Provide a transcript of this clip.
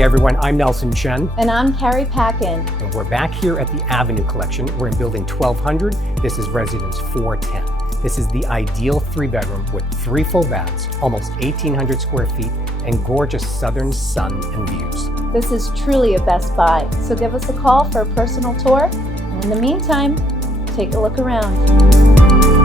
Hey everyone, I'm Nelson Chen. And I'm Carrie Packin. And we're back here at the Avenue Collection. We're in building 1200. This is residence 410. This is the ideal 3-bedroom with 3 full baths, almost 1,800 square feet, and gorgeous southern sun and views. This is truly a best buy, so give us a call for a personal tour. And in the meantime, take a look around.